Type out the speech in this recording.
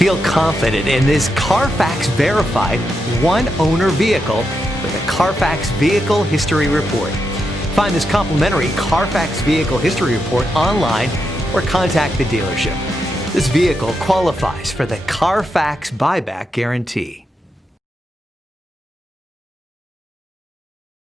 Feel confident in this CARFAX verified one-owner vehicle with a CARFAX Vehicle History Report. Find this complimentary CARFAX Vehicle History Report online or contact the dealership. This vehicle qualifies for the CARFAX buyback guarantee.